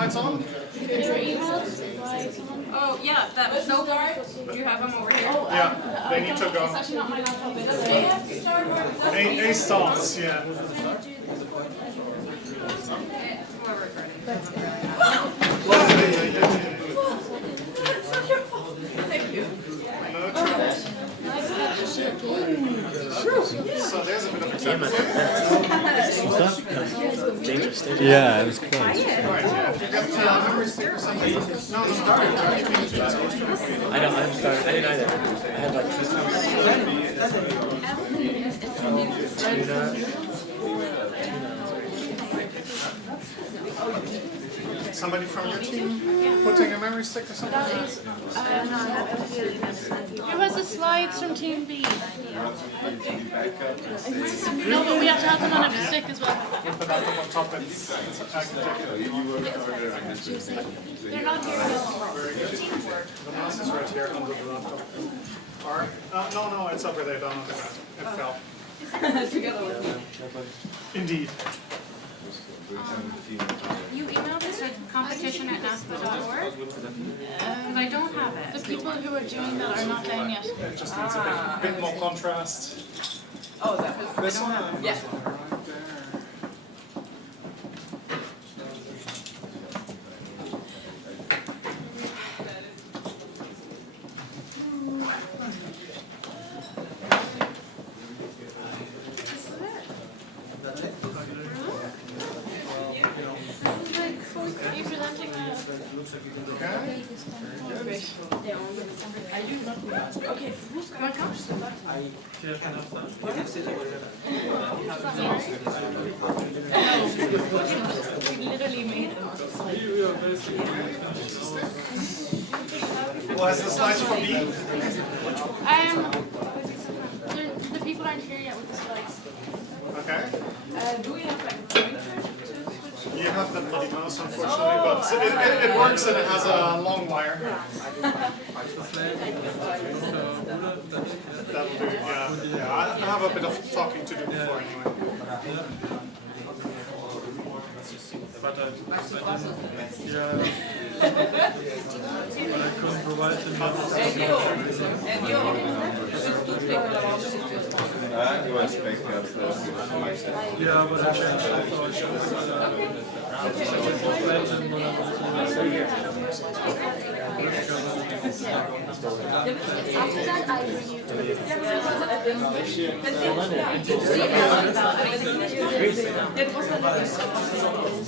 slides on? Oh, yeah, that so far. Do you have them over here? Yeah, they need to go. It's actually not my laptop. A starts, yeah. No trouble. So there's a bit of a tip. Yeah, it was close. Right, yeah, if you get memory stick or something. No, start. I know, I'm starting. I didn't either. I had like Somebody from your team putting a memory stick or something? Who has the slides from Team B? No, but we have to have them on a stick as well. Put that on top and They're not here. the mouse is right here under the laptop. Or, no, it's over there down on the ground. It fell. Indeed. You emailed us at competition@NASPAA.org? Because I don't have it. The people who are doing that are not done yet. It just needs a bit more contrast. Oh, that was This one? yeah. Right there. Are you presenting the... Okay. Okay, who's going to We literally made them. Well, has the slides for me? The people aren't here yet with the slides. Okay. Do we have like pointer? You have the bloody mouse, unfortunately, but it works and it has a long wire. That'll do, yeah. I have a bit of talking to do before anyway. But I couldn't provide them. And you? Yeah, but I changed it, so I After that, I reviewed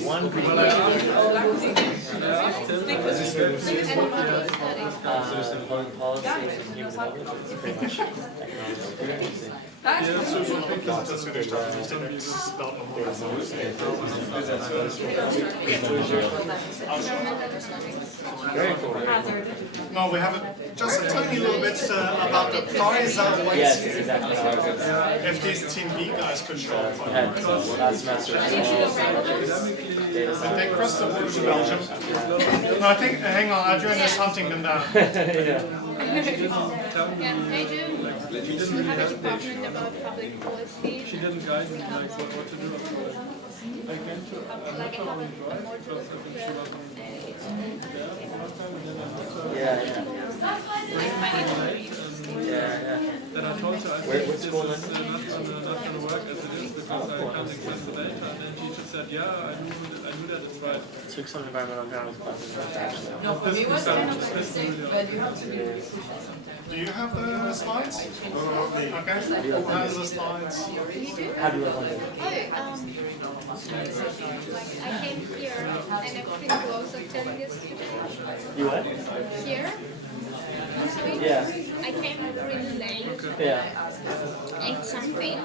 one public policy and human knowledge. It's pretty much technology. Just finished up and it's not a Very cool. No, we have just a tiny little bit about the prize Yes, exactly. if these Team B guys could show up. I had last semester. I think Crystal moved to Belgium. No, I think, hang on, Adrian is hunting them down. They do. Have a department about public policy. She didn't guide me like what to do. I came to Like a Drive because I think she was there one time and then I met her. Yeah. Then I told her I Where- think what this school is not going to work as it is because I can't express the data. And then she just said, yeah, I knew that it's right. Took some environmental grounds classes. No, for me was kind of interesting, but you have to be Do you have the slides? Okay. Who has the slides? How do you like it? I came here and everything was like telling yesterday. You what? Here? Yeah. I came really late, Yeah. ate something,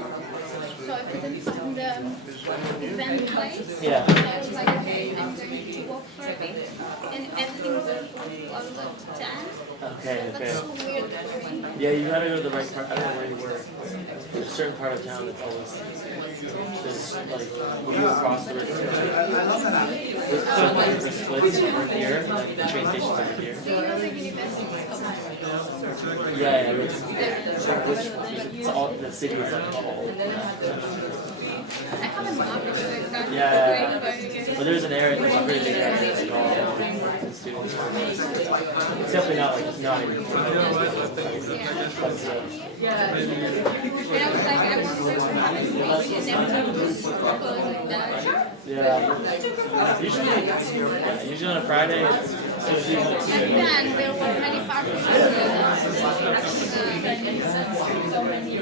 so I couldn't find the event place. Yeah. So I was like, okay, I'm going to walk for a bit. And everything was at 10. Okay. That's so weird for me. Yeah, you gotta go to the right part. I don't know where you were. There's a certain part of town that's always there's like when you cross the river. There's like the splits over here, and the train station's over here. Do you know the university? Yeah. It's like it's all the city is like all. I have a map, it's like that. Yeah. But there's an area that's a pretty big area. It's called students. It's definitely not like not even. And I was like, I was going to have it maybe and everything was closed like that. Yeah. Usually on a Friday. And then there were many factors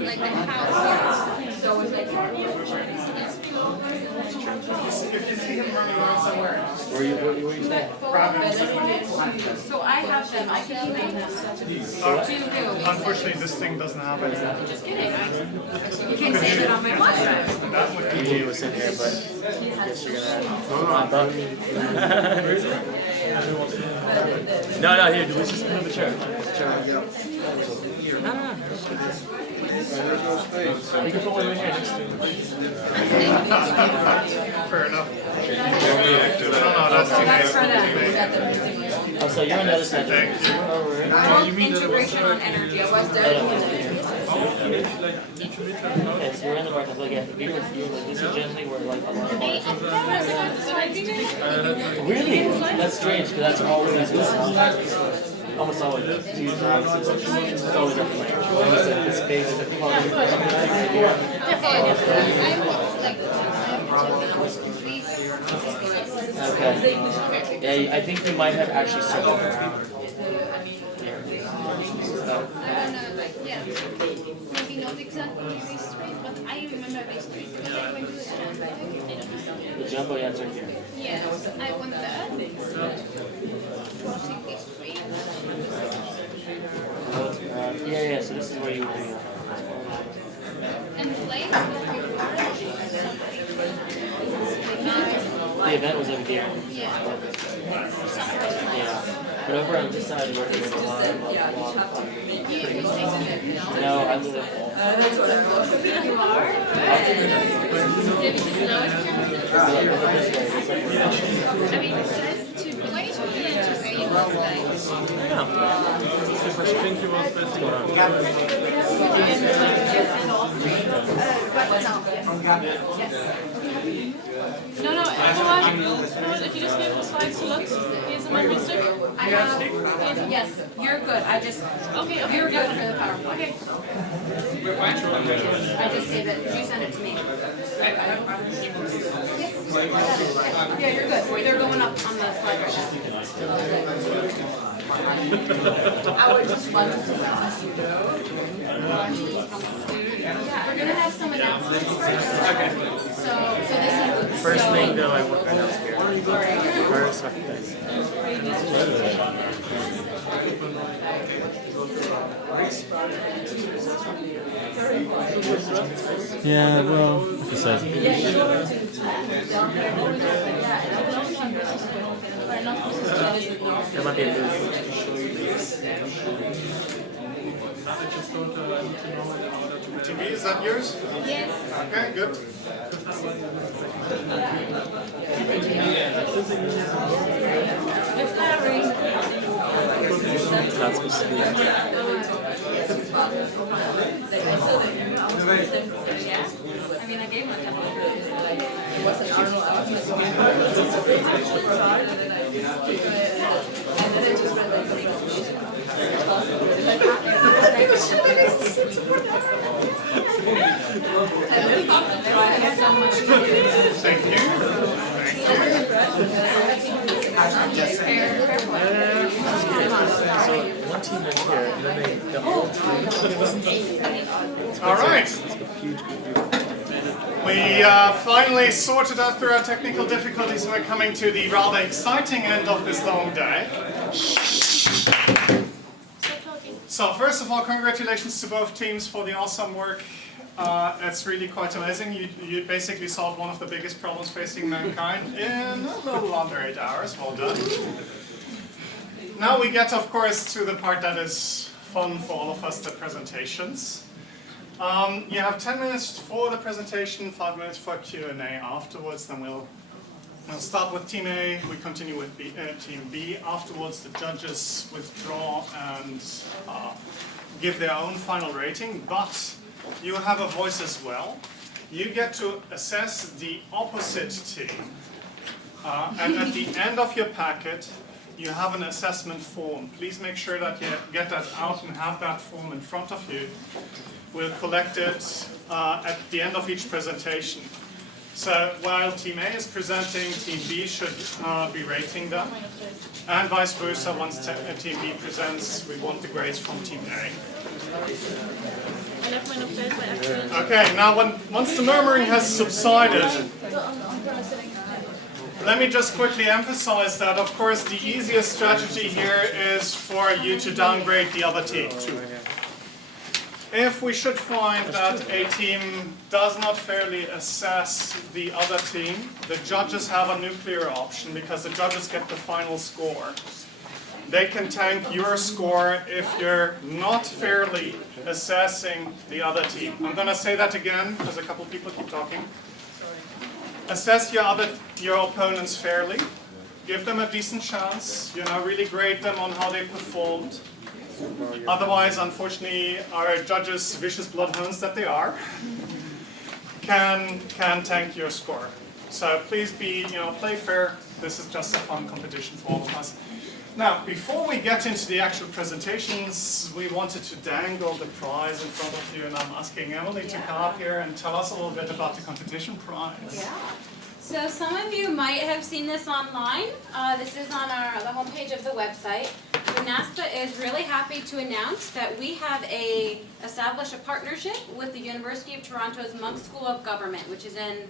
like the house. So it's like If you see him running around somewhere, Where you saying? So I have them, I can email them. unfortunately this thing doesn't have it. Just kidding, you can save it on my flash drive. That would be DJ was in here, but I guess you're gonna No, here, let's just move the chair. No. You can put one right here next to you. fair enough. No, that's too late. Oh, so you're on the other side. Integration on energy, I was there. Okay, so you're in the market. Like, if you like, this is generally where like a lot of Really? That's strange because that's always almost always it's always up in like the space, the quality. Okay. Yeah, I think you might have actually circled around. Yeah, maybe not exactly this street, but I remember this street because I went to the jumbo. The jumbo, yeah, it's right here. Yes, I went there. Crossing this street. Yeah, so this is where you would be. And the place where you were. The event was over here. Yeah. Yeah. But over on this side, where there's a lot of No, I live That's what I'm going. You are? I mean, it says to place or to say you look like. Think you want best to No, if you just give the slides to look, here's my mister. I have, yes, you're good, I just, Okay, you're good for the PowerPoint. Okay. I just gave it, you sent it to me. Yeah, you're good, they're going up on the slide right now. I would just love we're gonna have some announcements first. Okay. So this is First thing though, I want to ask here. First, Yeah, well, like I said. There might be a booth. TV, is that yours? Yes. Okay, good. It's not supposed to be. I mean, I gave him a couple Thank you. So one team is here, and then the whole team. All right. We finally sorted out through our technical difficulties and we're coming to the rather exciting end of this long day. So first of all, congratulations to both teams for the awesome work. It's really quite amazing. You basically solved one of the biggest problems facing mankind in a little under 8 hours. Well done. Now we get, of course, to the part that is fun for all of us, the presentations. You have 10 minutes for the presentation, 5 minutes for Q&A afterwards. Then we'll start with Team A, we continue with Team B. Afterwards, the judges withdraw and give their own final rating, but you have a voice as well. You get to assess the opposite team. And at the end of your packet, you have an assessment form. Please make sure that you get that out and have that form in front of you. We'll collect it at the end of each presentation. So while Team A is presenting, Team B should be rating them. And vice versa, once Team B presents, we want the grades from Team A. Okay, now once the murmuring has subsided, let me just quickly emphasize that, of course, the easiest strategy here is for you to downgrade the other team. If we should find that a team does not fairly assess the other team, the judges have a nuclear option because the judges get the final score. They can tank your score if you're not fairly assessing the other team. I'm going to say that again because a couple people keep talking. Assess your opponents fairly. Give them a decent chance. Really grade them on how they performed. Otherwise, unfortunately, our judges, vicious bloodhounds that they are, can tank your score. So please play fair. This is just a fun competition for all of us. Now, before we get into the actual presentations, we wanted to dangle the prize in front of you, and I'm asking Emily to come up here and tell us a little bit about the competition prize. Yeah. So some of you might have seen this online. This is on the homepage of the website. So NASPAA is really happy to announce that we have established a partnership with the University of Toronto's Munk School of Government, which is in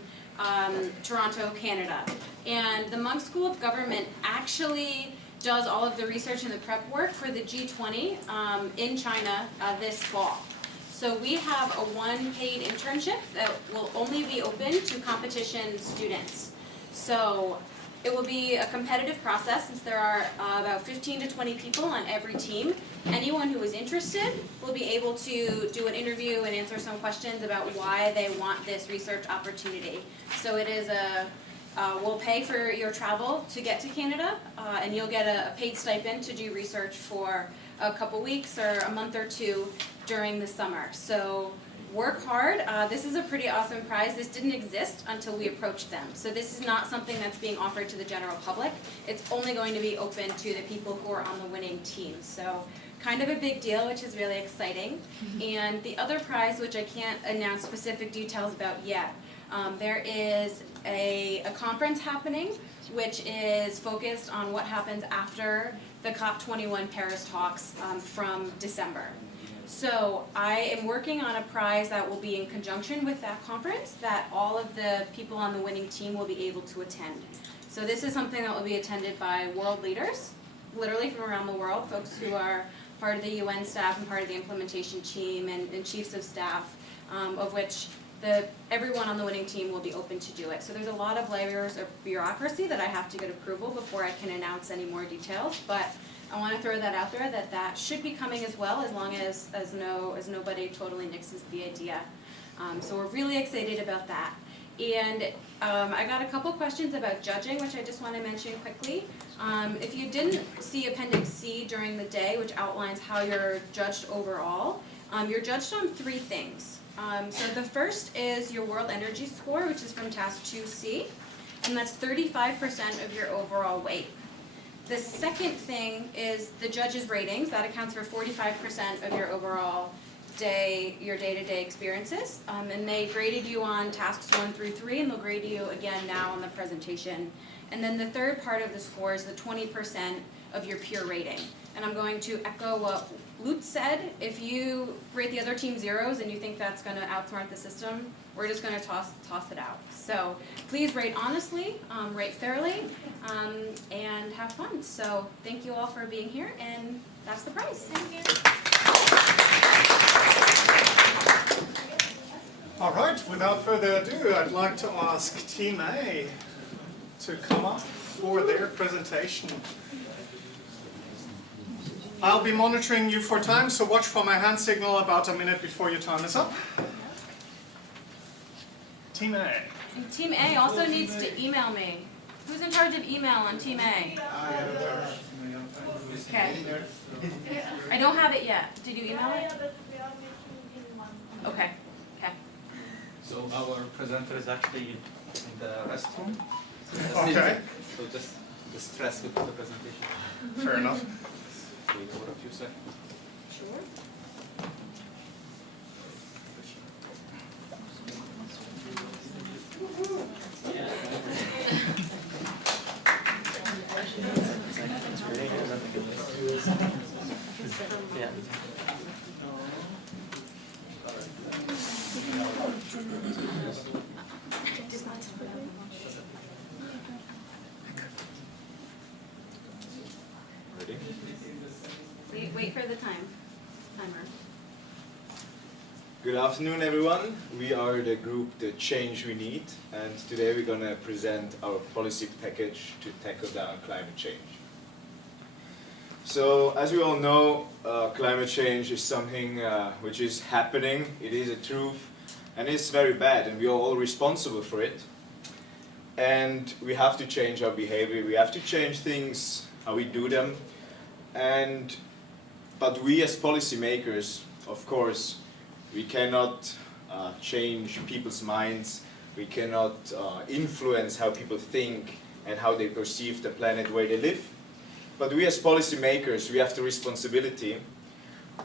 Toronto, Canada. And the Munk School of Government actually does all of the research and the prep work for the G20 in China this fall. So we have a one paid internship that will only be open to competition students. So it will be a competitive process since there are about 15 to 20 people on every team. Anyone who is interested will be able to do an interview and answer some questions about why they want this research opportunity. So it is we'll pay for your travel to get to Canada, and you'll get a paid stipend to do research for a couple weeks or a month or two during the summer. So work hard. This is a pretty awesome prize. This didn't exist until we approached them. So this is not something that's being offered to the general public. It's only going to be open to the people who are on the winning team. So kind of a big deal, which is really exciting. And the other prize, which I can't announce specific details about yet, there is a conference happening which is focused on what happens after the COP21 Paris talks from December. So I am working on a prize that will be in conjunction with that conference that all of the people on the winning team will be able to attend. So this is something that will be attended by world leaders, literally from around the world, folks who are part of the UN staff and part of the implementation team and chiefs of staff, of which everyone on the winning team will be open to do it. So there's a lot of layers of bureaucracy that I have to get approval before I can announce any more details, but I want to throw that out there that should be coming as well, as long as nobody totally nixes the idea. So we're really excited about that. And I got a couple questions about judging, which I just want to mention quickly. If you didn't see Appendix C during the day, which outlines how you're judged overall, you're judged on 3 things. So the first is your World Energy Score, which is from Task 2C, and that's 35% of your overall weight. The second thing is the judges' ratings. That accounts for 45% of your overall your day-to-day experiences. And they graded you on tasks 1 through 3, and they'll grade you again now on the presentation. And then the third part of the score is the 20% of your peer rating. And I'm going to echo what Lutz said. If you rate the other team 0s and you think that's going to outsmart the system, we're just going to toss it out. So please rate honestly, rate fairly, and have fun. So thank you all for being here, and that's the prize. Thank you. All right, without further ado, I'd like to ask Team A to come up for their presentation. I'll be monitoring you for time, so watch for my hand signal about a minute before your time is up. Team A. And Team A also needs to email me. Who's in charge of email on Team A? Okay. I don't have it yet. Did you email it? Okay. Okay. So our presenter is actually in the restroom. Okay. So just the stress with the presentation. Fair enough. Wait for a few seconds. Sure. Yeah. Ready? Wait for the timer. Good afternoon, everyone. We are the group The Change We Need, and today we're going to present our policy package to tackle down climate change. So, as we all know, climate change is something which is happening. It is a truth, and it's very bad, and we are all responsible for it. And we have to change our behavior. We have to change things, how we do them. But we as policymakers, of course, we cannot change people's minds. We cannot influence how people think and how they perceive the planet where they live. But we as policymakers, we have the responsibility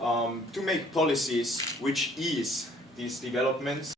to make policies which ease these developments